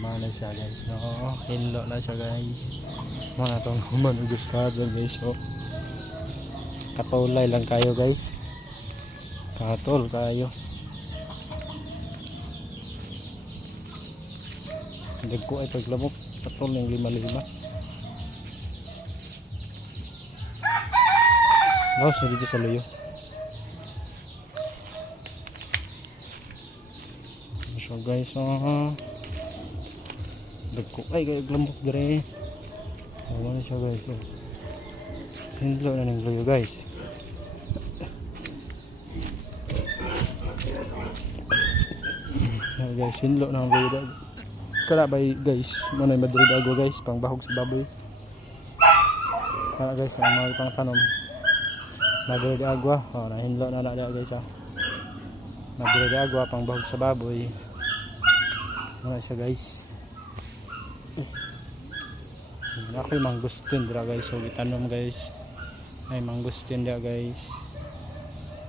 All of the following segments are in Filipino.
Mana siya guys, no? Hinlo na siya guys. Mga itong humanugos karga guys, oh. Katulay lang kayo guys. Katol kayo. Dagko ay paglamok. Katol ng 5-5. Laos na dito sa luyo. So guys, dagko ay lamok dire. Ano siya guys, oh. Hinlo na ng luyo guys. Guys, hinlo na ng luyo kalabay guys. Muna yung madrid ago guys, pang bahog sa baboy. Kaya guys, ang mga pang tanom madrid agwa, oh, nahinlo na guys, ah. Madrid agwa pang bahog sa baboy. Ano siya guys. Ako yung mangustin dira guys, so gitanom guys. Ay mangustin dira guys.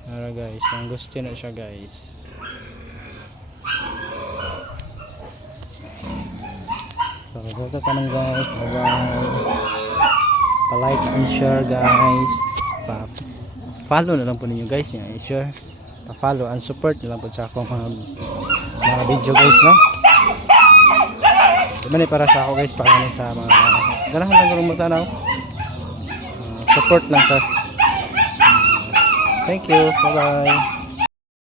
Ara guys, mangustin na siya guys. So ito tanong guys, pa-like and share guys. Pa-follow na lang po ninyo guys, yung i-share. Pa-follow and support na lang po sa akong mga video guys, no? Diba para sa ako guys, para sa mga ganahan lang gulong matanaw. Support lang ka. Thank you, bye bye.